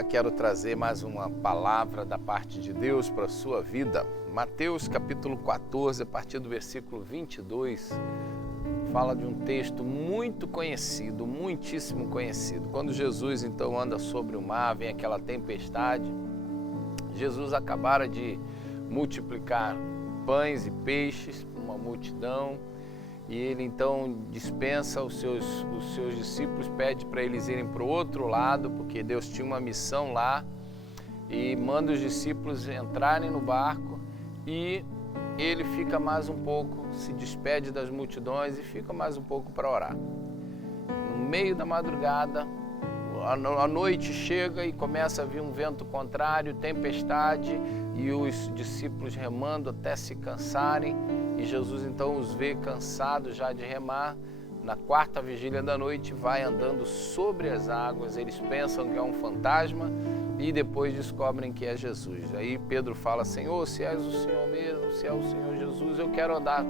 Quero trazer mais uma palavra da parte de Deus para a sua vida. Mateus capítulo 14, a partir do versículo 22, fala de um texto muito conhecido, muitíssimo conhecido. Quando Jesus então anda sobre o mar, vem aquela tempestade, Jesus acabara de multiplicar pães e peixes para uma multidão, e ele então dispensa os seus discípulos, pede para eles irem para o outro lado, porque Deus tinha uma missão lá, e manda os discípulos entrarem no barco, e ele fica mais um pouco, se despede das multidões e fica mais um pouco para orar. No meio da madrugada, a noite chega e começa a vir um vento contrário, tempestade, e os discípulos remando até se cansarem, e Jesus então os vê cansados já de remar. Na quarta vigília da noite vai andando sobre as águas, eles pensam que é um fantasma e depois descobrem que é Jesus. Aí Pedro fala: Senhor, se és o Senhor mesmo, se é o Senhor Jesus, eu quero andar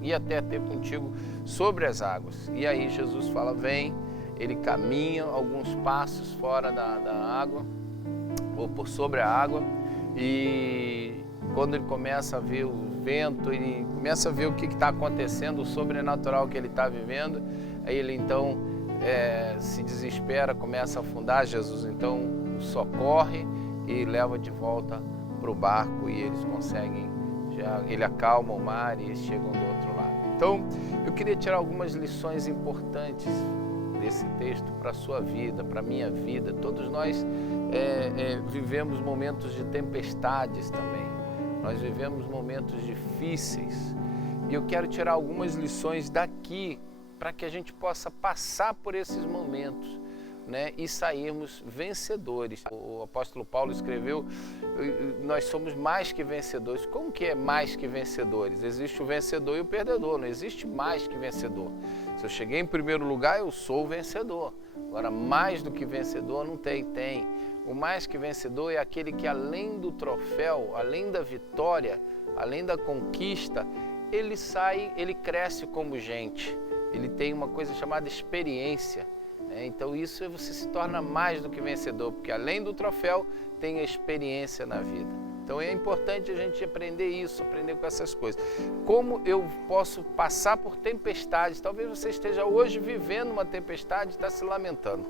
e até ter contigo sobre as águas. E aí Jesus fala: vem. Ele caminha alguns passos fora da água, ou por sobre a água, e quando ele começa a ver o vento, ele começa a ver o que está acontecendo, o sobrenatural que ele está vivendo, aí ele então se desespera, começa a afundar. Jesus então o socorre e leva de volta para o barco, e eles conseguem, ele acalma o mar e eles chegam do outro lado. Então eu queria tirar algumas lições importantes desse texto para a sua vida, para a minha vida. Todos nós vivemos momentos de tempestades também, nós vivemos momentos difíceis, e eu quero tirar algumas lições daqui para que a gente possa passar por esses momentos, né, e sairmos vencedores. O apóstolo Paulo escreveu: nós somos mais que vencedores. Como que é mais que vencedores? Existe o vencedor e o perdedor, não existe mais que vencedor. Se eu cheguei em primeiro lugar, eu sou o vencedor. Agora, mais do que vencedor não tem. O mais que vencedor é aquele que, além do troféu, além da vitória, além da conquista, ele cresce como gente. Ele tem uma coisa chamada experiência. Então isso você se torna mais do que vencedor, porque além do troféu tem a experiência na vida. Então é importante a gente aprender isso, aprender com essas coisas. Como eu posso passar por tempestades? Talvez você esteja hoje vivendo uma tempestade e está se lamentando.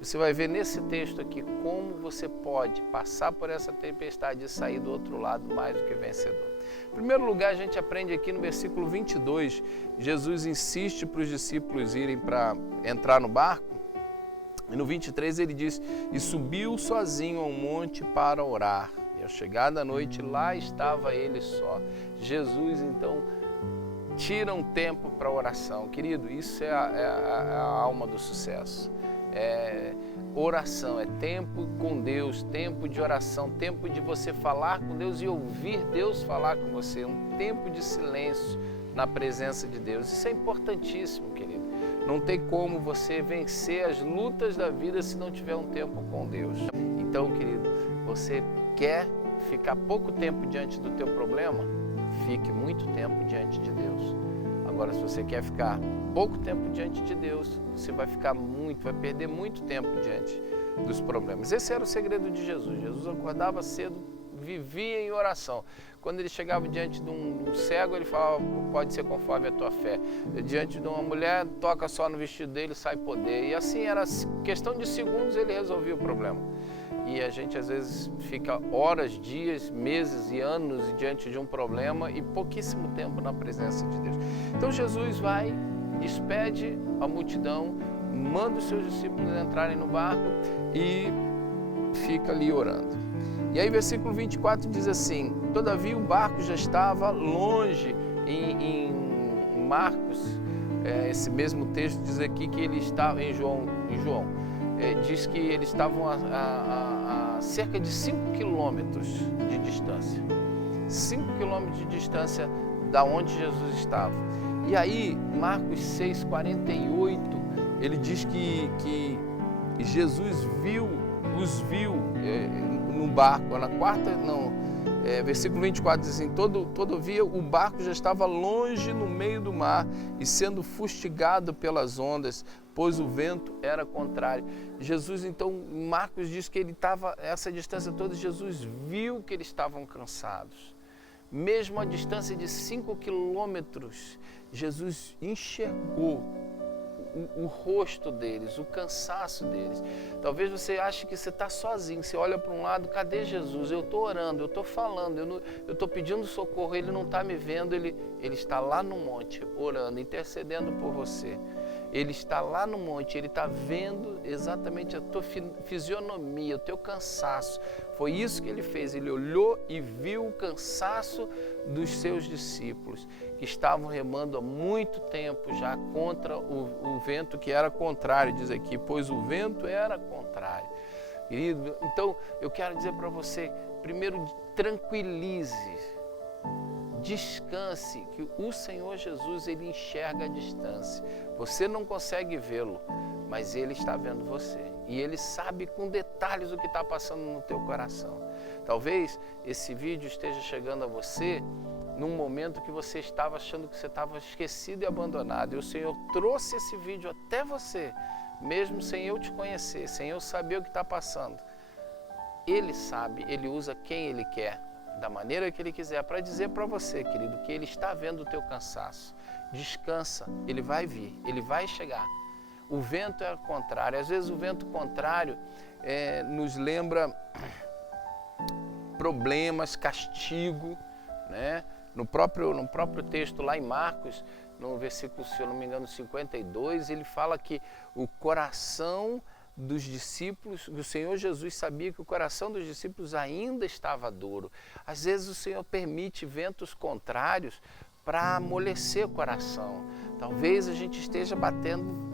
Você vai ver nesse texto aqui como você pode passar por essa tempestade e sair do outro lado mais do que vencedor. Em primeiro lugar, a gente aprende aqui no versículo 22, Jesus insiste para os discípulos irem para entrar no barco. E no 23 ele diz: e subiu sozinho ao monte para orar. E ao chegar da noite, lá estava ele só. Jesus então tira um tempo para oração. Querido, isso é a alma do sucesso. Oração, é tempo com Deus, tempo de oração, tempo de você falar com Deus e ouvir Deus falar com você, um tempo de silêncio na presença de Deus. Isso é importantíssimo, querido. Não tem como você vencer as lutas da vida se não tiver um tempo com Deus. Então, querido, você quer ficar pouco tempo diante do teu problema? Fique muito tempo diante de Deus. Agora, se você quer ficar pouco tempo diante de Deus, você vai perder muito tempo diante dos problemas. Esse era o segredo de Jesus. Jesus acordava cedo, vivia em oração. Quando ele chegava diante de um cego, ele falava: pode ser conforme a tua fé. Diante de uma mulher, toca só no vestido dele, sai poder. E assim, era questão de segundos, ele resolvia o problema. E a gente às vezes fica horas, dias, meses e anos diante de um problema e pouquíssimo tempo na presença de Deus. Então Jesus vai, despede a multidão, manda os seus discípulos entrarem no barco e fica ali orando. E aí versículo 24 diz assim: todavia o barco já estava longe. Em Marcos, esse mesmo texto diz aqui que ele estava em João, diz que eles estavam a cerca de 5 quilômetros de distância. 5 quilômetros de distância da onde Jesus estava. E aí, Marcos 6,48, ele diz que Jesus os viu no barco, Versículo 24 diz assim: todavia o barco já estava longe no meio do mar e sendo fustigado pelas ondas, pois o vento era contrário. Jesus, então, Marcos diz que ele estava, essa distância toda, Jesus viu que eles estavam cansados. Mesmo a distância de 5 quilômetros, Jesus enxergou o rosto deles, o cansaço deles. Talvez você ache que você está sozinho, você olha para um lado, cadê Jesus? Eu estou orando, eu estou falando, eu estou pedindo socorro, Ele não está me vendo, ele está lá no monte, orando, intercedendo por você. Ele está lá no monte, Ele está vendo exatamente a tua fisionomia, o teu cansaço. Foi isso que Ele fez, Ele olhou e viu o cansaço dos seus discípulos, que estavam remando há muito tempo já contra o vento que era contrário, diz aqui, pois o vento era contrário. Querido, então eu quero dizer para você, primeiro tranquilize, descanse, que o Senhor Jesus, Ele enxerga a distância. Você não consegue vê-lo, mas Ele está vendo você. E Ele sabe com detalhes o que está passando no teu coração. Talvez esse vídeo esteja chegando a você num momento que você estava achando que você estava esquecido e abandonado. E o Senhor trouxe esse vídeo até você, mesmo sem eu te conhecer, sem eu saber o que está passando. Ele sabe, Ele usa quem Ele quer, da maneira que Ele quiser, para dizer para você, querido, que Ele está vendo o teu cansaço. Descansa, Ele vai vir, Ele vai chegar. O vento é contrário. Às vezes o vento contrário nos lembra problemas, castigo, né? No próprio texto lá em Marcos, no versículo, se eu não me engano, 52, ele fala que o coração dos discípulos, o Senhor Jesus sabia que o coração dos discípulos ainda estava duro. Às vezes o Senhor permite ventos contrários para amolecer o coração. Talvez a gente esteja batendo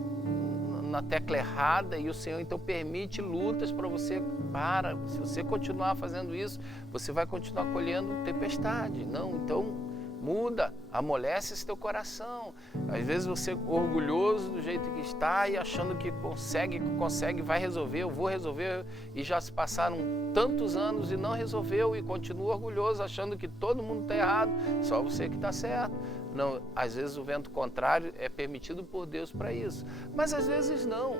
na tecla errada e o Senhor então permite lutas para você. Se você continuar fazendo isso, você vai continuar colhendo tempestade. Não, então muda, amolece esse teu coração. Às vezes você é orgulhoso do jeito que está e achando que consegue, vai resolver, eu vou resolver, e já se passaram tantos anos e não resolveu e continua orgulhoso, achando que todo mundo está errado, só você que está certo. Não, às vezes o vento contrário é permitido por Deus para isso, mas às vezes não.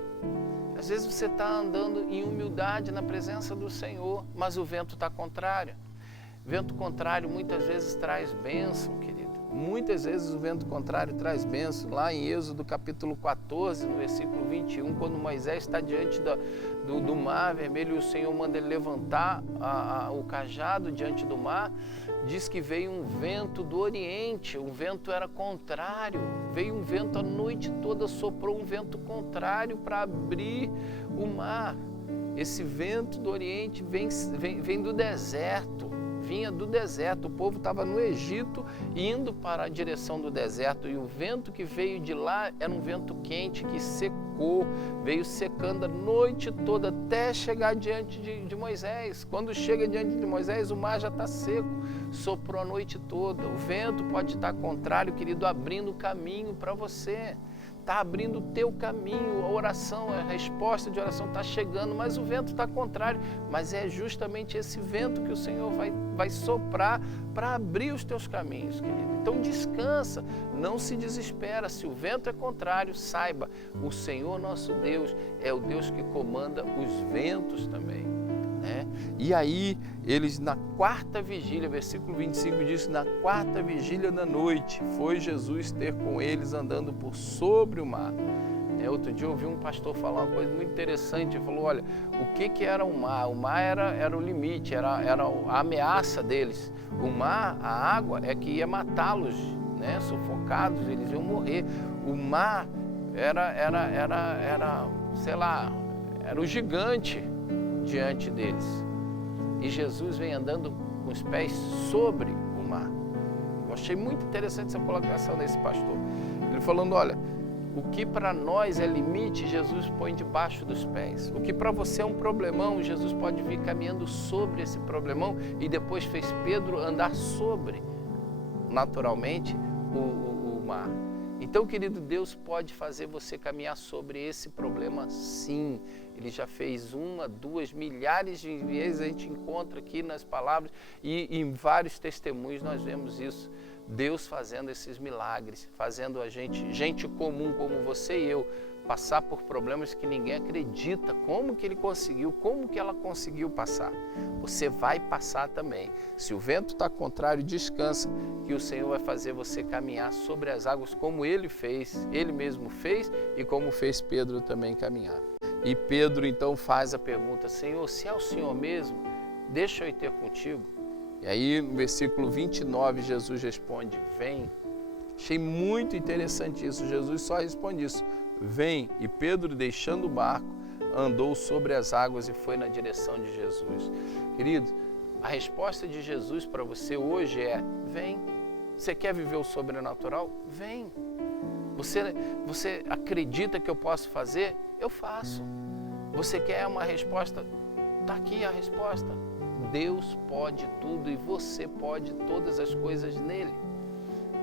Às vezes você está andando em humildade na presença do Senhor, mas o vento está contrário. Vento contrário muitas vezes traz bênção, querido. Muitas vezes o vento contrário traz bênção. Lá em Êxodo capítulo 14, no versículo 21, quando Moisés está diante do mar vermelho e o Senhor manda ele levantar o cajado diante do mar, diz que veio um vento do Oriente, o vento era contrário, veio um vento a noite toda, soprou um vento contrário para abrir o mar. Esse vento do Oriente vem do deserto, vinha do deserto, o povo estava no Egito indo para a direção do deserto e o vento que veio de lá era um vento quente que secou, veio secando a noite toda até chegar diante de Moisés. Quando chega diante de Moisés, o mar já está seco, soprou a noite toda. O vento pode estar contrário, querido, abrindo o caminho para você. Está abrindo o teu caminho, a oração, a resposta de oração está chegando, mas o vento está contrário. Mas é justamente esse vento que o Senhor vai soprar para abrir os teus caminhos, querido. Então descansa, não se desespera. Se o vento é contrário, saiba, o Senhor nosso Deus é o Deus que comanda os ventos também. E aí, eles na quarta vigília, versículo 25 diz, na quarta vigília da noite, foi Jesus ter com eles andando por sobre o mar. Outro dia eu ouvi um pastor falar uma coisa muito interessante, ele falou, olha, o que era o mar? O mar era o limite, era a ameaça deles. O mar, a água, é que ia matá-los, sufocados, eles iam morrer. O mar era o gigante diante deles. E Jesus vem andando com os pés sobre o mar. Eu achei muito interessante essa colocação desse pastor. Ele falando, olha, o que para nós é limite, Jesus põe debaixo dos pés. O que para você é um problemão, Jesus pode vir caminhando sobre esse problemão e depois fez Pedro andar sobre, naturalmente, o mar. Então, querido, Deus pode fazer você caminhar sobre esse problema, sim. Ele já fez uma, duas, milhares de vezes, a gente encontra aqui nas palavras e em vários testemunhos nós vemos isso. Deus fazendo esses milagres, fazendo a gente comum como você e eu, passar por problemas que ninguém acredita. Como que ele conseguiu, como que ela conseguiu passar? Você vai passar também. Se o vento está contrário, descansa, que o Senhor vai fazer você caminhar sobre as águas como ele fez, ele mesmo fez e como fez Pedro também caminhar. E Pedro então faz a pergunta: Senhor, se é o Senhor mesmo, deixa eu ir ter contigo. E aí no versículo 29 Jesus responde: vem. Achei muito interessante isso, Jesus só responde isso: vem. E Pedro, deixando o barco, andou sobre as águas e foi na direção de Jesus. Querido, a resposta de Jesus para você hoje é: vem. Você quer viver o sobrenatural? Vem. Você acredita que eu posso fazer? Eu faço. Você quer uma resposta? Está aqui a resposta. Deus pode tudo e você pode todas as coisas nele.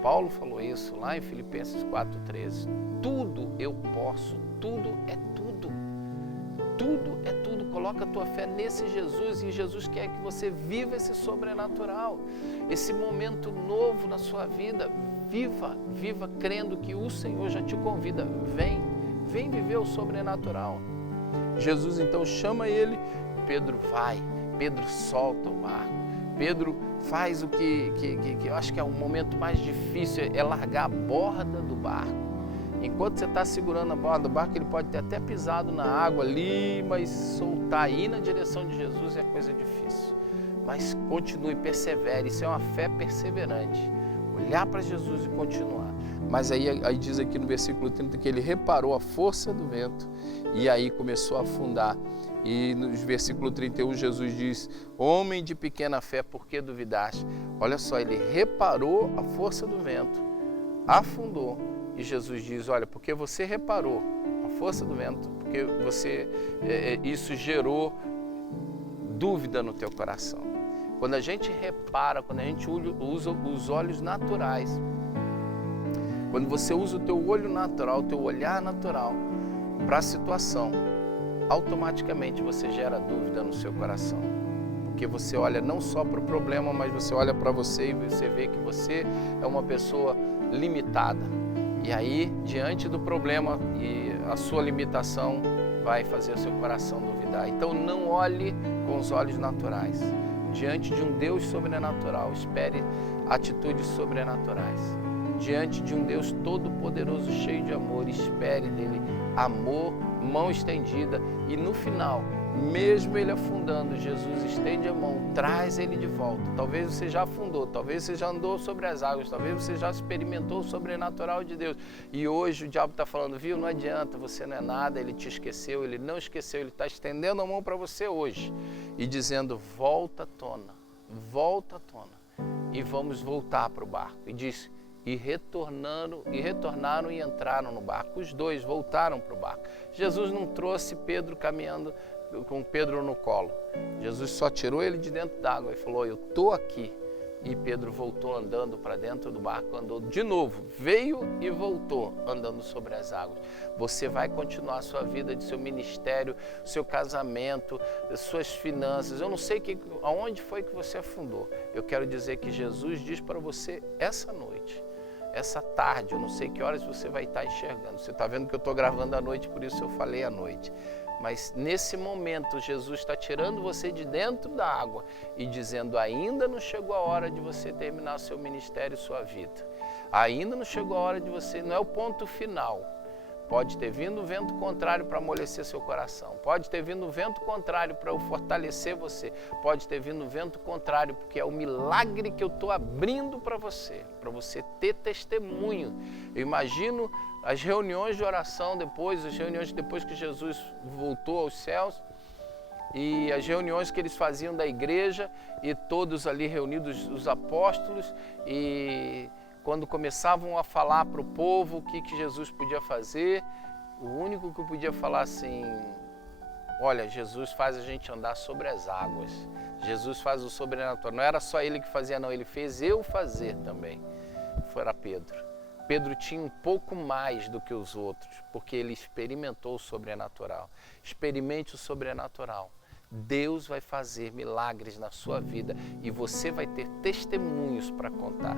Paulo falou isso lá em Filipenses 4,13. Tudo eu posso, tudo é tudo. Tudo é tudo. Coloca a tua fé nesse Jesus e Jesus quer que você viva esse sobrenatural, esse momento novo na sua vida. Viva crendo que o Senhor já te convida. Vem viver o sobrenatural. Jesus então chama ele, Pedro vai, Pedro solta o barco. Pedro faz o que eu acho que é o momento mais difícil, é largar a borda do barco. Enquanto você está segurando a borda do barco, ele pode ter até pisado na água ali, mas soltar, ir na direção de Jesus é coisa difícil. Mas continue, persevere, isso é uma fé perseverante. Olhar para Jesus e continuar. Mas aí diz aqui no versículo 30 que ele reparou a força do vento e aí começou a afundar. E no versículo 31 Jesus diz: homem de pequena fé, por que duvidaste? Olha só, ele reparou a força do vento, afundou. E Jesus diz: olha, porque você reparou a força do vento, porque isso gerou dúvida no teu coração. Quando a gente repara, quando a gente usa os olhos naturais, quando você usa o teu olho natural, o teu olhar natural para a situação, automaticamente você gera dúvida no seu coração. Porque você olha não só para o problema, mas você olha para você e você vê que você é uma pessoa limitada. E aí, diante do problema e a sua limitação vai fazer o seu coração duvidar. Então não olhe com os olhos naturais. Diante de um Deus sobrenatural, espere atitudes sobrenaturais. Diante de um Deus todo-poderoso, cheio de amor, espere dele amor, mão estendida. E no final, mesmo ele afundando, Jesus estende a mão, traz ele de volta. Talvez você já afundou, talvez você já andou sobre as águas, talvez você já experimentou o sobrenatural de Deus. E hoje o diabo está falando: viu, não adianta, você não é nada, ele te esqueceu, ele não esqueceu, ele está estendendo a mão para você hoje e dizendo: volta à tona, e vamos voltar para o barco. E diz: e retornaram e entraram no barco. Os dois voltaram para o barco. Jesus não trouxe Pedro caminhando com Pedro no colo. Jesus só tirou ele de dentro d'água e falou: eu estou aqui. E Pedro voltou andando para dentro do barco, andou de novo, veio e voltou andando sobre as águas. Você vai continuar a sua vida, de seu ministério, seu casamento, suas finanças. Eu não sei aonde foi que você afundou. Eu quero dizer que Jesus diz para você essa noite, essa tarde, eu não sei que horas você vai estar enxergando. Você está vendo que eu estou gravando à noite, por isso eu falei à noite. Mas nesse momento, Jesus está tirando você de dentro da água e dizendo: ainda não chegou a hora de você terminar seu ministério e sua vida. Ainda não chegou a hora de você, não é o ponto final. Pode ter vindo um vento contrário para amolecer seu coração. Pode ter vindo um vento contrário para fortalecer você. Pode ter vindo um vento contrário porque é o milagre que eu estou abrindo para você ter testemunho. Eu imagino as reuniões de oração depois, as reuniões depois que Jesus voltou aos céus e as reuniões que eles faziam da igreja e todos ali reunidos, os apóstolos, e quando começavam a falar para o povo o que Jesus podia fazer, o único que podia falar assim: olha, Jesus faz a gente andar sobre as águas, Jesus faz o sobrenatural. Não era só ele que fazia, não, ele fez eu fazer também. Foi Pedro. Pedro tinha um pouco mais do que os outros, porque ele experimentou o sobrenatural. Experimente o sobrenatural. Deus vai fazer milagres na sua vida e você vai ter testemunhos para contar.